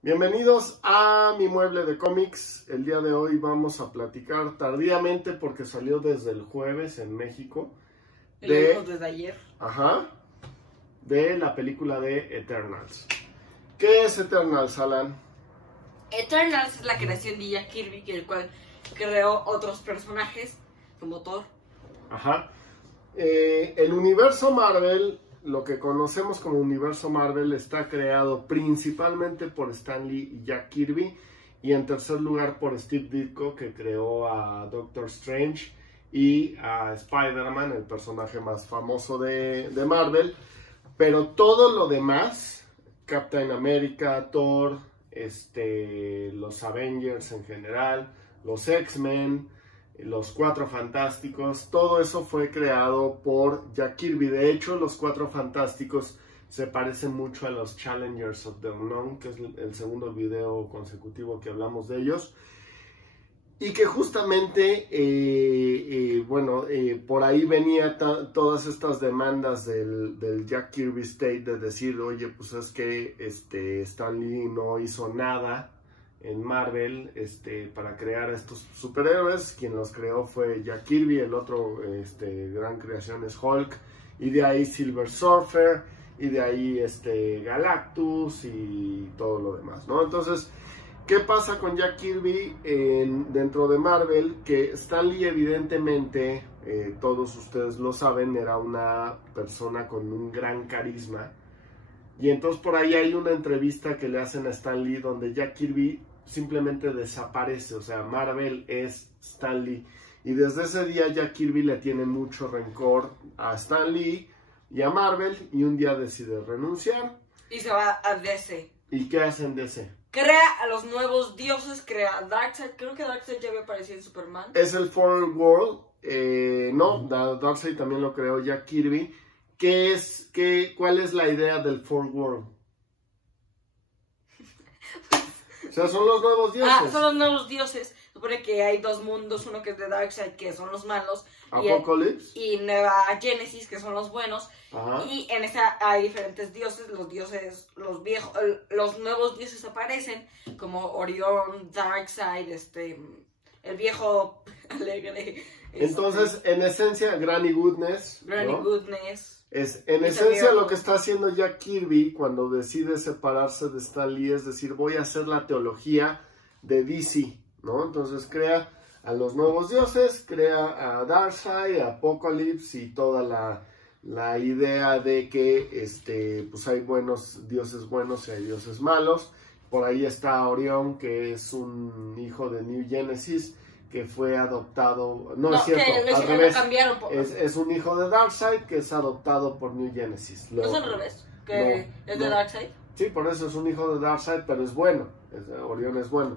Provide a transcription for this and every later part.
Bienvenidos a mi mueble de cómics. El día de hoy vamos a platicar tardíamente porque salió desde el jueves en México. Desde ayer. Ajá. De la película de Eternals. ¿Qué es Eternals, Alan? Eternals es la creación de Jack Kirby, el cual creó otros personajes como Thor. Ajá. El universo Marvel, lo que conocemos como universo Marvel, está creado principalmente por Stan Lee y Jack Kirby, y en tercer lugar por Steve Ditko, que creó a Doctor Strange y a Spider-Man, el personaje más famoso de Marvel. Pero todo lo demás, Captain America, Thor, los Avengers en general, los X-Men, los Cuatro Fantásticos, todo eso fue creado por Jack Kirby. De hecho, los Cuatro Fantásticos se parecen mucho a los Challengers of the Unknown, que es el segundo video consecutivo que hablamos de ellos. Y que justamente, por ahí venía todas estas demandas del Jack Kirby Estate de decir, oye, pues es que Stan Lee no hizo nada en Marvel para crear estos superhéroes. Quien los creó fue Jack Kirby, el otro gran creación es Hulk, y de ahí Silver Surfer, y de ahí Galactus y todo lo demás, ¿no? Entonces, ¿qué pasa con Jack Kirby dentro de Marvel? Que Stan Lee, evidentemente, todos ustedes lo saben, era una persona con un gran carisma. Y entonces por ahí hay una entrevista que le hacen a Stan Lee donde Jack Kirby simplemente desaparece. O sea, Marvel es Stan Lee. Y desde ese día Jack Kirby le tiene mucho rencor a Stan Lee y a Marvel, y un día decide renunciar. Y se va a DC. ¿Y qué hacen DC? Crea a los nuevos dioses, crea a Darkseid. Creo que Darkseid ya había aparecido en Superman. Es el Foreign World. Darkseid también lo creó Jack Kirby. ¿Cuál es la idea del Foreign World? O sea, son los nuevos dioses. Son los nuevos dioses. Supone que hay dos mundos, uno que es de Darkseid, que son los malos, Apocalypse, y Nueva Genesis, que son los buenos. Ajá. Y en esta hay diferentes dioses, los nuevos dioses aparecen, como Orión, Darkseid, el viejo alegre. Entonces, en esencia, Granny Goodness. Goodness. En esencia lo que está haciendo Jack Kirby cuando decide separarse de Stan Lee es decir, voy a hacer la teología de DC, ¿no? Entonces crea a los nuevos dioses, crea a Darkseid, a Apocalypse y toda la idea de que pues hay dioses buenos y hay dioses malos. Por ahí está Orión, que es un hijo de New Genesis, que fue adoptado, no es cierto, al revés, es un hijo de Darkseid que es adoptado por New Genesis. ¿No es al revés? ¿Que es de Darkseid? Sí, por eso es un hijo de Darkseid, pero es bueno, Orión es bueno.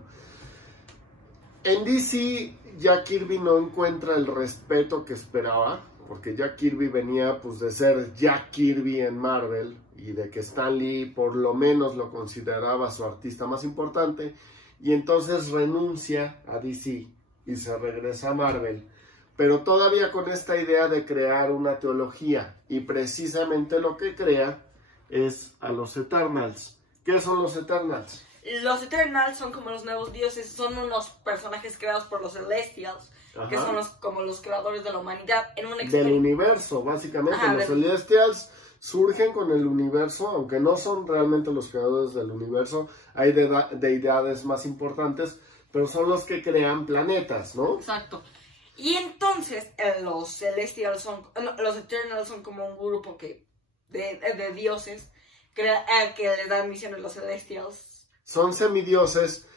En DC, Jack Kirby no encuentra el respeto que esperaba, porque Jack Kirby venía pues de ser Jack Kirby en Marvel, y de que Stan Lee por lo menos lo consideraba su artista más importante, y entonces renuncia a DC y se regresa a Marvel, pero todavía con esta idea de crear una teología, y precisamente lo que crea es a los Eternals. ¿Qué son los Eternals? Los Eternals son como los nuevos dioses, son unos personajes creados por los Celestials, ajá, que son como los creadores de la humanidad en un del universo, básicamente. Ajá, los Celestials surgen con el universo, aunque no son realmente los creadores del universo, hay deidades más importantes, pero son los que crean planetas, ¿no? Exacto. Y entonces los Celestials los Eternals son como un grupo de dioses que le dan misiones a los Celestials. Son semidioses.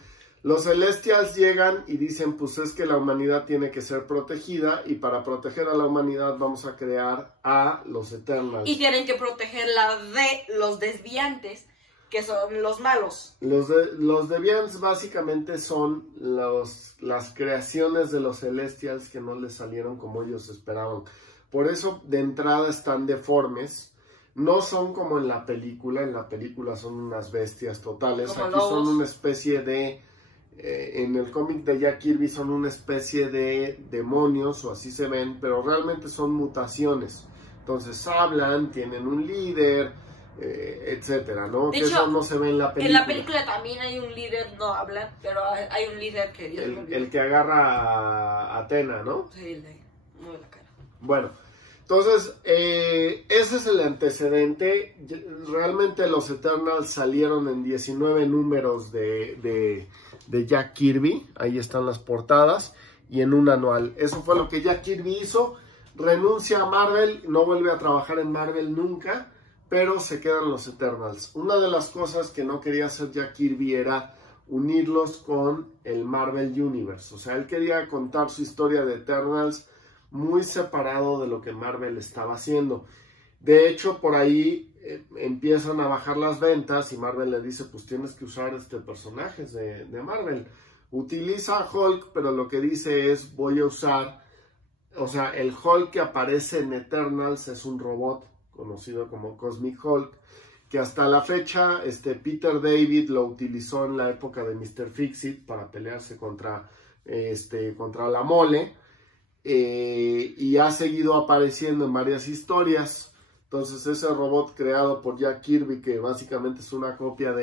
Los Celestials llegan y dicen, pues es que la humanidad tiene que ser protegida, y para proteger a la humanidad vamos a crear a los Eternals. Y tienen que protegerla de los desviantes, que son los malos. Los deviants básicamente son las creaciones de los Celestials que no les salieron como ellos esperaban. Por eso de entrada están deformes. No son como en la película son unas bestias totales. Como aquí lobos. Son una especie de, en el cómic de Jack Kirby son una especie de demonios, o así se ven, pero realmente son mutaciones. Entonces hablan, tienen un líder, etcétera, ¿no? De que hecho, eso no se ve en la película. En la película también hay un líder, no hablan, pero hay un líder que... El que agarra a Athena, ¿no? Sí, le mueve la cara. Bueno, entonces, ese es el antecedente. Realmente los Eternals salieron en 19 números de Jack Kirby. Ahí están las portadas. Y en un anual. Eso fue lo que Jack Kirby hizo. Renuncia a Marvel. No vuelve a trabajar en Marvel nunca. Pero se quedan los Eternals. Una de las cosas que no quería hacer Jack Kirby era unirlos con el Marvel Universe. O sea, él quería contar su historia de Eternals muy separado de lo que Marvel estaba haciendo. De hecho, por ahí empiezan a bajar las ventas y Marvel le dice, pues tienes que usar personajes de Marvel. Utiliza a Hulk, pero lo que dice es, voy a usar, o sea, el Hulk que aparece en Eternals es un robot conocido como Cosmic Hulk, que hasta la fecha Peter David lo utilizó en la época de Mr. Fix-It para pelearse contra la Mole. Y ha seguido apareciendo en varias historias. Entonces ese robot creado por Jack Kirby, que básicamente es una copia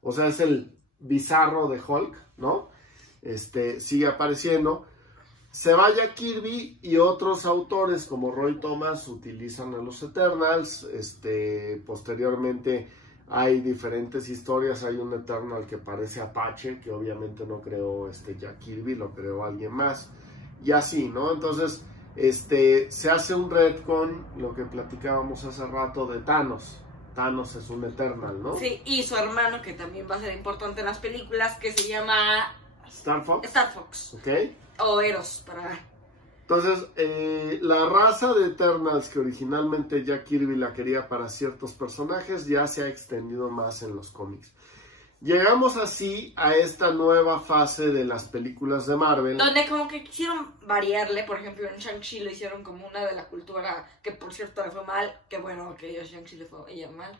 o sea, es el bizarro de Hulk, ¿no? Sigue apareciendo. Se va Jack Kirby y otros autores como Roy Thomas utilizan a los Eternals. Posteriormente hay diferentes historias. Hay un Eternal que parece Apache, que obviamente no creó Jack Kirby, lo creó alguien más. Y así, ¿no? Entonces, se hace un retcon, lo que platicábamos hace rato de Thanos. Thanos es un Eternal, ¿no? Sí, y su hermano, que también va a ser importante en las películas, que se llama... Star Fox. Star Fox. Ok. O Eros, para... Entonces, la raza de Eternals que originalmente Jack Kirby la quería para ciertos personajes, ya se ha extendido más en los cómics. Llegamos así a esta nueva fase de las películas de Marvel. Donde como que quisieron variarle, por ejemplo en Shang-Chi lo hicieron como una de la cultura, que por cierto le fue mal, que bueno, que a Shang-Chi le fue ella mal,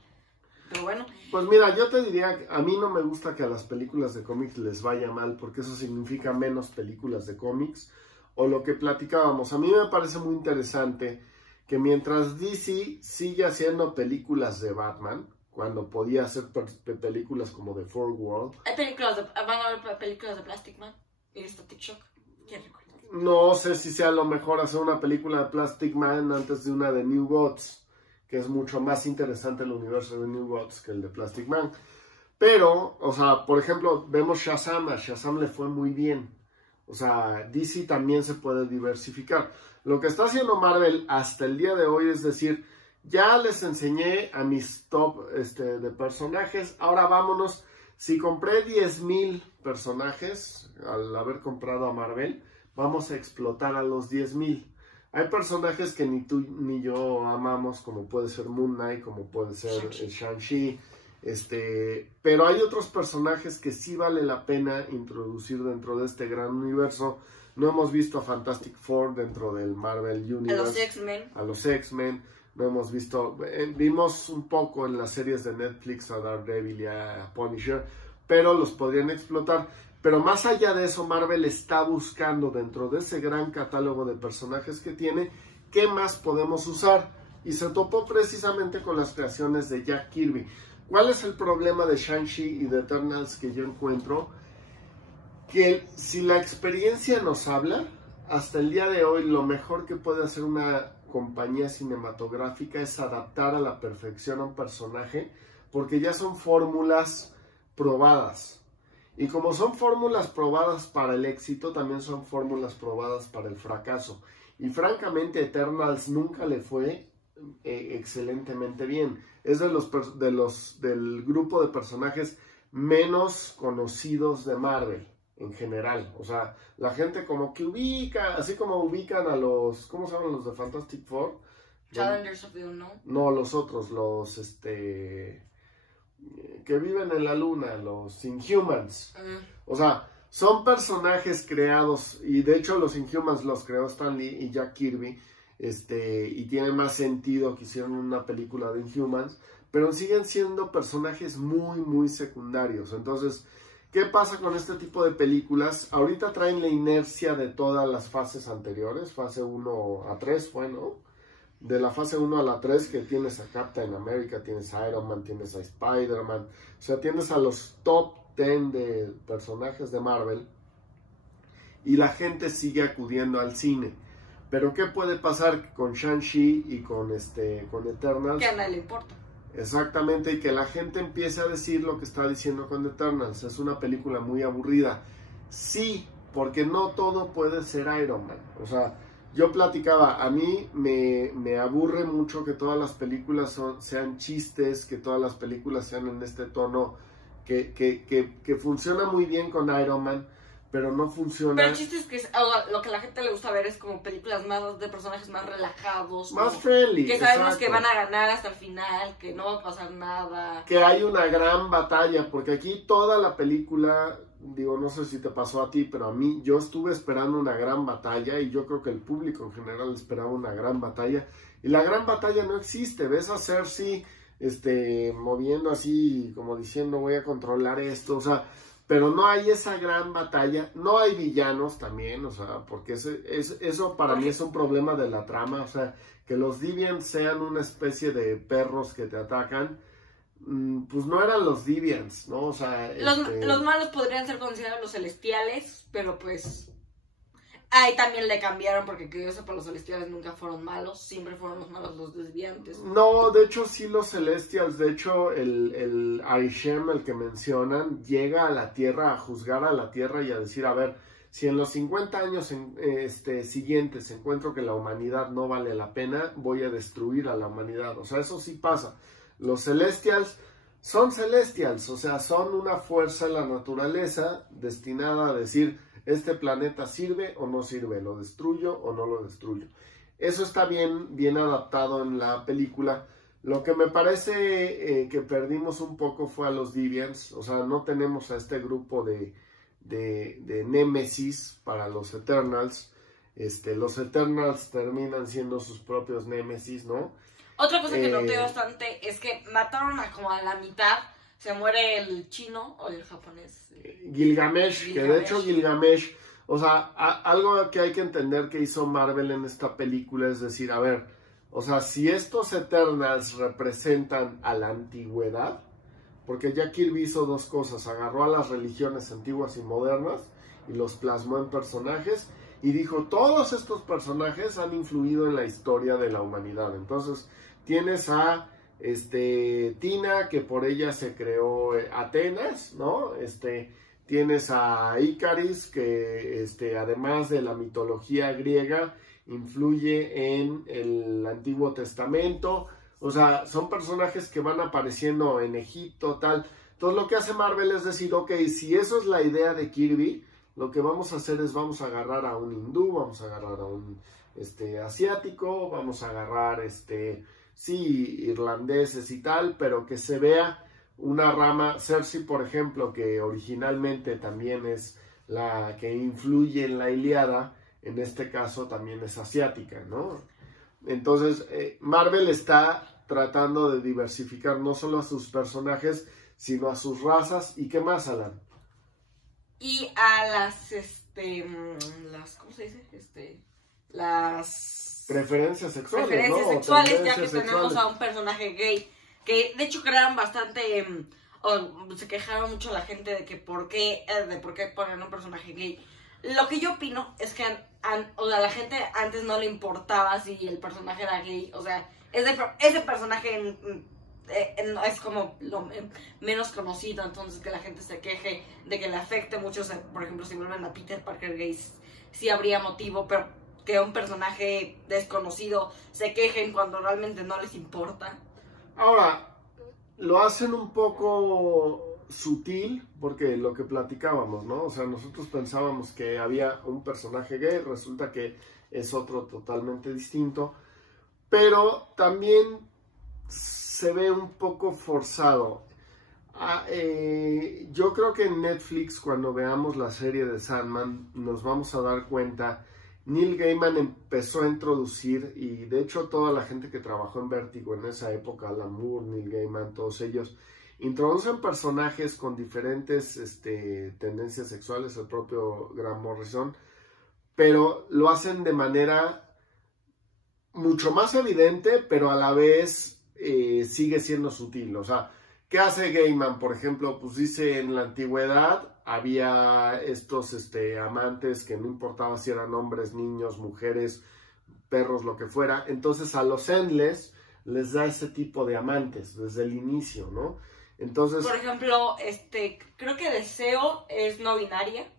pero bueno. Pues mira, yo te diría, a mí no me gusta que a las películas de cómics les vaya mal, porque eso significa menos películas de cómics, o lo que platicábamos. A mí me parece muy interesante que mientras DC sigue haciendo películas de Batman, cuando podía hacer películas como The Fourth World. Hay películas van a haber películas de Plastic Man y Static Shock. ¿Quién recuerda? No sé si sea lo mejor hacer una película de Plastic Man antes de una de New Gods, que es mucho más interesante el universo de New Gods que el de Plastic Man. Pero, o sea, por ejemplo, vemos Shazam, a Shazam le fue muy bien. O sea, DC también se puede diversificar. Lo que está haciendo Marvel hasta el día de hoy es decir, ya les enseñé a mis top de personajes, ahora vámonos. Si compré 10,000 personajes al haber comprado a Marvel, vamos a explotar a los 10,000. Hay personajes que ni tú ni yo amamos, como puede ser Moon Knight, como puede ser Shang-Chi, pero hay otros personajes que sí vale la pena introducir dentro de este gran universo. No hemos visto a Fantastic Four dentro del Marvel Universe. A los X-Men. No hemos visto, vimos un poco en las series de Netflix a Daredevil y a Punisher, pero los podrían explotar. Pero más allá de eso, Marvel está buscando dentro de ese gran catálogo de personajes que tiene, ¿qué más podemos usar? Y se topó precisamente con las creaciones de Jack Kirby. ¿Cuál es el problema de Shang-Chi y de Eternals que yo encuentro? Que si la experiencia nos habla, hasta el día de hoy lo mejor que puede hacer una compañía cinematográfica es adaptar a la perfección a un personaje, porque ya son fórmulas probadas. Y como son fórmulas probadas para el éxito, también son fórmulas probadas para el fracaso. Y francamente Eternals nunca le fue excelentemente bien. Es del grupo de personajes menos conocidos de Marvel en general. O sea, la gente como que ubica, así como ubican a los, ¿cómo se llaman los de Fantastic Four? Challengers of the Unknown. No, los otros, los que viven en la luna, los Inhumans. O sea, son personajes creados, y de hecho los Inhumans los creó Stan Lee y Jack Kirby, y tiene más sentido que hicieron una película de Inhumans, pero siguen siendo personajes muy, muy secundarios. Entonces, ¿qué pasa con este tipo de películas? Ahorita traen la inercia de todas las fases anteriores, fase 1 a 3 fue, ¿no? de la fase 1 a la 3, que tienes a Captain America, tienes a Iron Man, tienes a Spider-Man, o sea, tienes a los top 10 de personajes de Marvel, y la gente sigue acudiendo al cine. Pero ¿qué puede pasar con Shang-Chi y con Eternals? Que a nadie le importa. Exactamente, y que la gente empiece a decir lo que está diciendo con Eternals. Es una película muy aburrida. Sí, porque no todo puede ser Iron Man. O sea, yo platicaba, a mí me aburre mucho que todas las películas sean chistes, que todas las películas sean en este tono que funciona muy bien con Iron Man, pero no funciona. Pero el chiste es que lo que a la gente le gusta ver es como películas más de personajes más relajados. Más friendly. Que sabemos exacto. que van a ganar hasta el final, que no va a pasar nada. Que hay una gran batalla, porque aquí toda la película, digo, no sé si te pasó a ti, pero a mí, yo estuve esperando una gran batalla, y yo creo que el público en general esperaba una gran batalla, y la gran batalla no existe. Ves a Cersei moviendo así, como diciendo voy a controlar esto, o sea, pero no hay esa gran batalla, no hay villanos también, o sea, porque eso para mí es un problema de la trama, o sea, que los Deviants sean una especie de perros que te atacan, pues no eran los Deviants, ¿no? O sea, los malos podrían ser considerados los celestiales, pero pues ahí también le cambiaron, porque que yo sepa, los celestiales nunca fueron malos, siempre fueron los malos los desviantes. No, de hecho sí, los Celestials, de hecho el Arishem, el que mencionan, llega a la Tierra a juzgar a la Tierra y a decir, a ver, si en los 50 años siguientes encuentro que la humanidad no vale la pena, voy a destruir a la humanidad. O sea, eso sí pasa. Los Celestials son Celestials, o sea, son una fuerza en la naturaleza destinada a decir, este planeta sirve o no sirve, lo destruyo o no lo destruyo. Eso está bien adaptado en la película. Lo que me parece que perdimos un poco fue a los Deviants, o sea, no tenemos a este grupo de Némesis para los Eternals. Los Eternals terminan siendo sus propios Némesis, ¿no? Otra cosa que noté bastante es que mataron como a la mitad. Se muere el chino o el japonés. Gilgamesh, que de hecho Gilgamesh, o sea, algo que hay que entender que hizo Marvel en esta película es decir, a ver, o sea, si estos Eternals representan a la antigüedad, porque Jack Kirby hizo dos cosas, agarró a las religiones antiguas y modernas y los plasmó en personajes y dijo, todos estos personajes han influido en la historia de la humanidad. Entonces, tienes a Tina, que por ella se creó Atenas, ¿no? Tienes a Icaris, que además de la mitología griega, influye en el Antiguo Testamento. O sea, son personajes que van apareciendo en Egipto, tal. Entonces lo que hace Marvel es decir, ok, si eso es la idea de Kirby, lo que vamos a hacer es vamos a agarrar a un hindú, vamos a agarrar a un asiático, vamos a agarrar sí, irlandeses y tal, pero que se vea una rama. Cersei, por ejemplo, que originalmente también es la que influye en la Ilíada, en este caso también es asiática, ¿no? Entonces, Marvel está tratando de diversificar no solo a sus personajes, sino a sus razas. ¿Y qué más, Alan? Y a las, ¿cómo se dice? Las preferencias sexuales, preferencias ¿no? sexuales, ya que tenemos a un personaje gay, que de hecho crearon bastante, se quejaron mucho la gente de que por qué ponen un personaje gay. Lo que yo opino es que o sea, la gente antes no le importaba si el personaje era gay, o sea, ese personaje es como lo menos conocido, entonces que la gente se queje de que le afecte mucho, o sea, por ejemplo, si vuelven a Peter Parker gay, sí habría motivo, pero que un personaje desconocido se quejen cuando realmente no les importa. Ahora, lo hacen un poco sutil, porque lo que platicábamos, ¿no? O sea, nosotros pensábamos que había un personaje gay, resulta que es otro totalmente distinto, pero también se ve un poco forzado. Yo creo que en Netflix, cuando veamos la serie de Sandman, nos vamos a dar cuenta. Neil Gaiman empezó a introducir, y de hecho toda la gente que trabajó en Vértigo en esa época, Alan Moore, Neil Gaiman, todos ellos, introducen personajes con diferentes tendencias sexuales, el propio Grant Morrison, pero lo hacen de manera mucho más evidente, pero a la vez sigue siendo sutil. O sea, ¿qué hace Gaiman? Por ejemplo, pues dice en la antigüedad había estos amantes que no importaba si eran hombres, niños, mujeres, perros, lo que fuera. Entonces a los Endless les da ese tipo de amantes desde el inicio, ¿no? Entonces, por ejemplo, creo que Deseo es no binaria.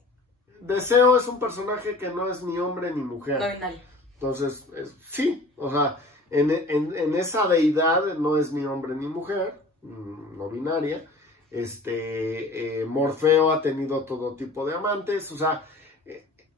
Deseo es un personaje que no es ni hombre ni mujer. No binaria. Entonces, sí, o sea, en esa deidad no es ni hombre ni mujer, no binaria. Morfeo ha tenido todo tipo de amantes, o sea,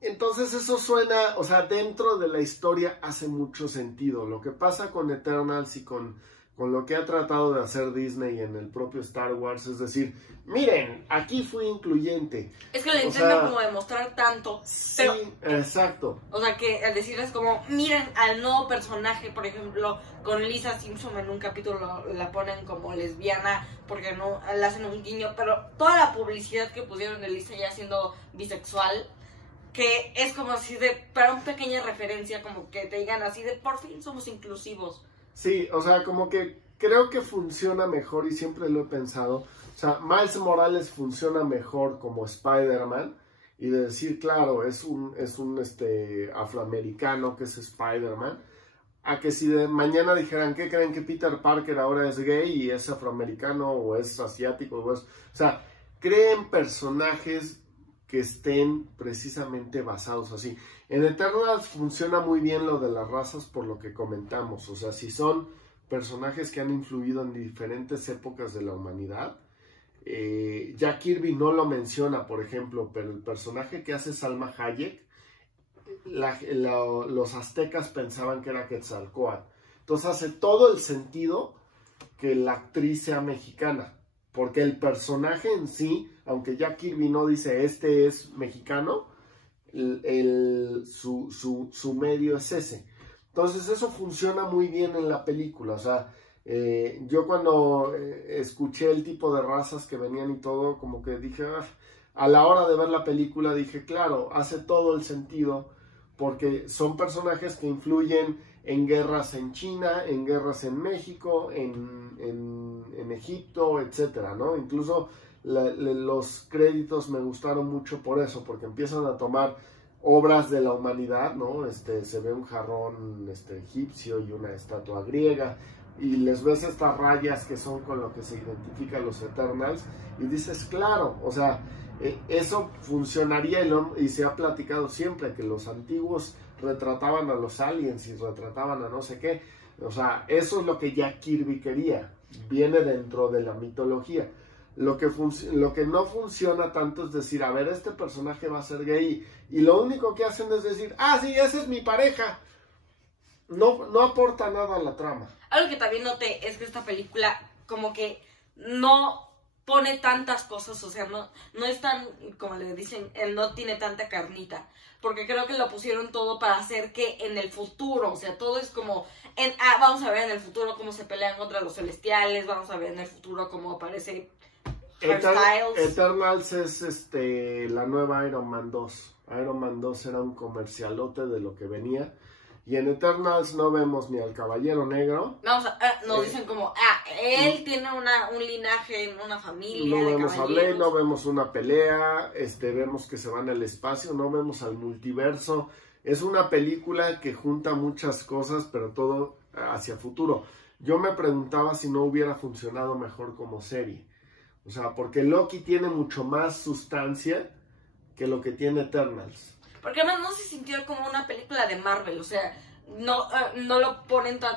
entonces eso suena, o sea, dentro de la historia hace mucho sentido. Lo que pasa con Eternals y con lo que ha tratado de hacer Disney en el propio Star Wars, es decir, miren, aquí fui incluyente. Es que le intenta como demostrar tanto. Sí, pero, exacto. O sea, que al decirles como, miren al nuevo personaje, por ejemplo, con Lisa Simpson en un capítulo la ponen como lesbiana porque no le hacen un guiño, pero toda la publicidad que pusieron de Lisa ya siendo bisexual, que es como así de, para una pequeña referencia, como que te digan así de, por fin somos inclusivos. Sí, o sea, como que creo que funciona mejor y siempre lo he pensado. O sea, Miles Morales funciona mejor como Spider-Man y de decir, claro, es un afroamericano que es Spider-Man, a que si de mañana dijeran, ¿qué creen que Peter Parker ahora es gay y es afroamericano o es asiático? O sea, creen personajes que estén precisamente basados así. En Eternals funciona muy bien lo de las razas por lo que comentamos, o sea, si son personajes que han influido en diferentes épocas de la humanidad. Jack Kirby no lo menciona, por ejemplo, pero el personaje que hace Salma Hayek, los aztecas pensaban que era Quetzalcóatl. Entonces hace todo el sentido que la actriz sea mexicana, porque el personaje en sí, aunque Jack Kirby no dice este es mexicano, su medio es ese. Entonces eso funciona muy bien en la película. O sea, yo cuando escuché el tipo de razas que venían y todo, como que dije, a la hora de ver la película dije, claro, hace todo el sentido, porque son personajes que influyen en guerras en China, en guerras en México, en Egipto, etcétera, ¿no? Incluso los créditos me gustaron mucho por eso, porque empiezan a tomar obras de la humanidad, ¿no? Se ve un jarrón egipcio y una estatua griega, y les ves estas rayas que son con lo que se identifican los Eternals, y dices, claro, o sea, eso funcionaría y se ha platicado siempre, que los antiguos retrataban a los aliens y retrataban a no sé qué. O sea, eso es lo que Jack Kirby quería, viene dentro de la mitología. Lo que no funciona tanto es decir, a ver, este personaje va a ser gay, y lo único que hacen es decir, ah, sí, esa es mi pareja. No aporta nada a la trama. Algo que también noté es que esta película como que no pone tantas cosas, o sea, no es tan, como le dicen, él no tiene tanta carnita, porque creo que lo pusieron todo para hacer que en el futuro, o sea, todo es como, vamos a ver en el futuro cómo se pelean contra los celestiales, vamos a ver en el futuro cómo aparece Eternals es la nueva Iron Man 2. Iron Man 2 era un comercialote de lo que venía. Y en Eternals no vemos ni al Caballero Negro. Nos dicen como, él tiene un linaje, una familia. No de vemos a caballeros. Blade, no vemos una pelea, vemos que se van al espacio, no vemos al multiverso. Es una película que junta muchas cosas, pero todo hacia futuro. Yo me preguntaba si no hubiera funcionado mejor como serie. O sea, porque Loki tiene mucho más sustancia que lo que tiene Eternals. Porque además no se sintió como una película de Marvel, o sea, no lo ponen tan...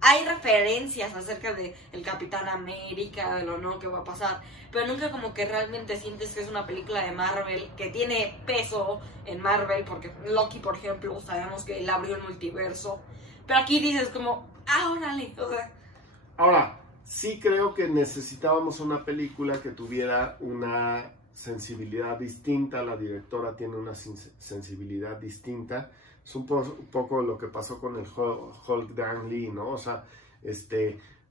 hay referencias acerca de el Capitán América, de lo nuevo que va a pasar, pero nunca como que realmente sientes que es una película de Marvel, que tiene peso en Marvel, porque Loki, por ejemplo, sabemos que él abrió el multiverso, pero aquí dices como, órale, o sea... Ahora, sí creo que necesitábamos una película que tuviera una sensibilidad distinta. La directora tiene una sensibilidad distinta. Es un poco lo que pasó con el Hulk de Ang Lee, ¿no? O sea,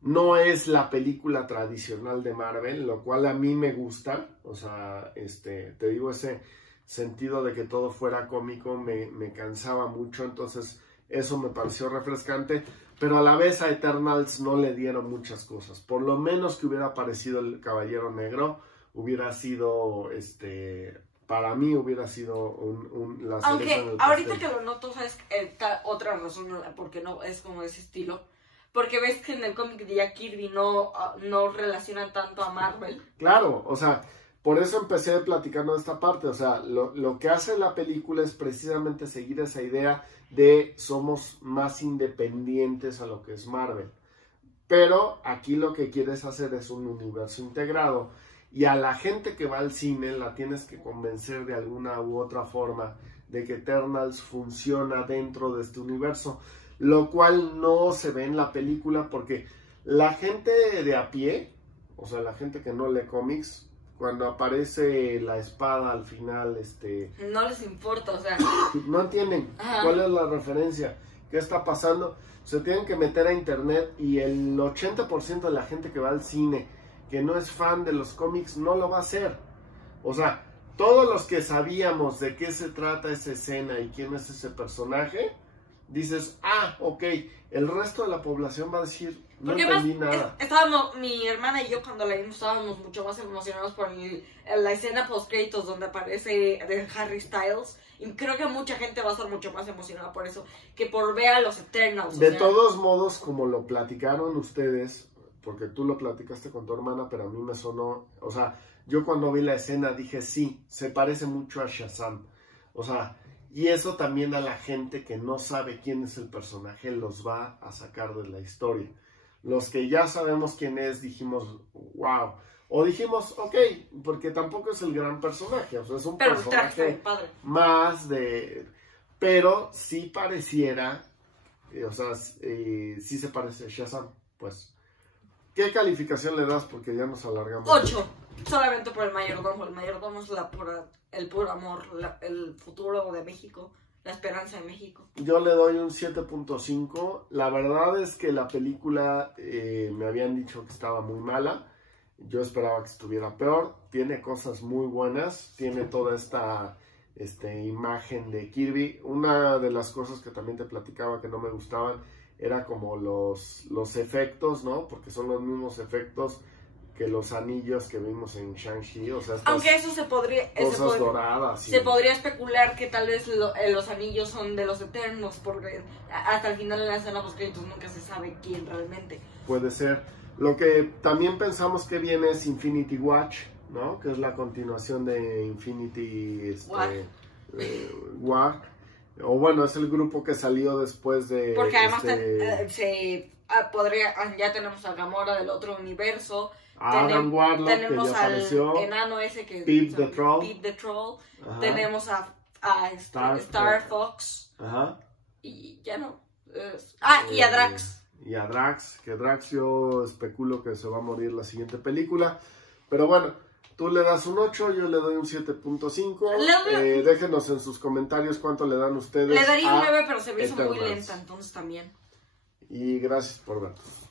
no es la película tradicional de Marvel, lo cual a mí me gusta. O sea, te digo, ese sentido de que todo fuera cómico me cansaba mucho. Entonces, eso me pareció refrescante, pero a la vez a Eternals no le dieron muchas cosas. Por lo menos que hubiera aparecido el Caballero Negro, hubiera sido, para mí hubiera sido la cereza Aunque en el ahorita pastel. que lo noto, ¿sabes? Otra razón porque no es como ese estilo. Porque ves que en el cómic de Jack Kirby no relacionan tanto a Marvel. Claro, o sea, por eso empecé platicando de esta parte. O sea, lo que hace la película es precisamente seguir esa idea de somos más independientes a lo que es Marvel. Pero aquí lo que quieres hacer es un universo integrado. Y a la gente que va al cine la tienes que convencer de alguna u otra forma de que Eternals funciona dentro de este universo. Lo cual no se ve en la película porque la gente de a pie, o sea, la gente que no lee cómics, cuando aparece la espada al final, No les importa, o sea. no entienden cuál es la referencia, qué está pasando. Se tienen que meter a internet y el 80% de la gente que va al cine, que no es fan de los cómics, no lo va a hacer. O sea, todos los que sabíamos de qué se trata esa escena y quién es ese personaje, dices, ok, el resto de la población va a decir, no entendí nada. Estábamos, mi hermana y yo cuando la vimos estábamos mucho más emocionados por la escena post créditos donde aparece de Harry Styles. Y creo que mucha gente va a estar mucho más emocionada por eso que por ver a los Eternals. De todos modos, como lo platicaron ustedes, porque tú lo platicaste con tu hermana, pero a mí me sonó, o sea, yo cuando vi la escena dije, sí, se parece mucho a Shazam. O sea, y eso también a la gente que no sabe quién es el personaje los va a sacar de la historia. Los que ya sabemos quién es, dijimos, wow. O dijimos, ok, porque tampoco es el gran personaje. O sea, es un personaje más de... Pero sí pareciera, o sea, sí se parece a Shazam. Pues, ¿qué calificación le das? Porque ya nos alargamos. 8. Solamente por el mayordomo. El mayordomo es el puro amor, el futuro de México, la esperanza de México. Yo le doy un 7.5. La verdad es que la película me habían dicho que estaba muy mala. Yo esperaba que estuviera peor. Tiene cosas muy buenas. Tiene toda esta imagen de Kirby. Una de las cosas que también te platicaba que no me gustaban era como los efectos, ¿no? Porque son los mismos efectos que los anillos que vimos en Shang-Chi, o sea, aunque eso se podría cosas doradas. Se podría especular que tal vez los anillos son de los Eternos, porque hasta el final de la escena post créditos nunca se sabe quién realmente. Puede ser. Lo que también pensamos que viene es Infinity Watch, ¿no? Que es la continuación de Infinity War. O bueno, es el grupo que salió después de... Porque además ya tenemos a Gamora del otro universo. Adam Warlock, tenemos que ya apareció. Al enano ese que... Pip the Troll. Tenemos a Star Fox. Ajá. Y ya no. Y a Drax. Y a Drax, que Drax yo especulo que se va a morir la siguiente película. Pero bueno, tú le das un 8, yo le doy un 7.5. Déjenos en sus comentarios cuánto le dan ustedes. Le daría un 9, pero se me hizo muy lenta, entonces también. Y gracias por vernos.